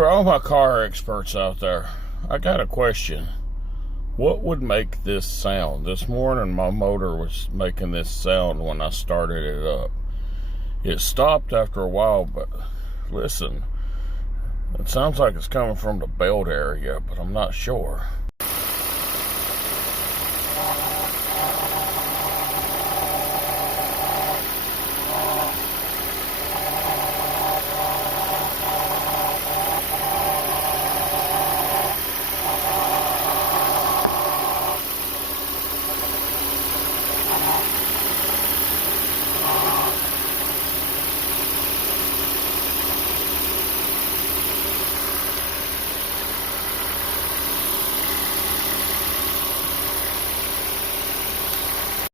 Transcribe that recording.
For all my car experts out there, I got a question. What would make this sound? This morning my motor was making this sound when I started it up. It stopped after a while, but listen, it sounds like it's coming from the belt area, but I'm not sure.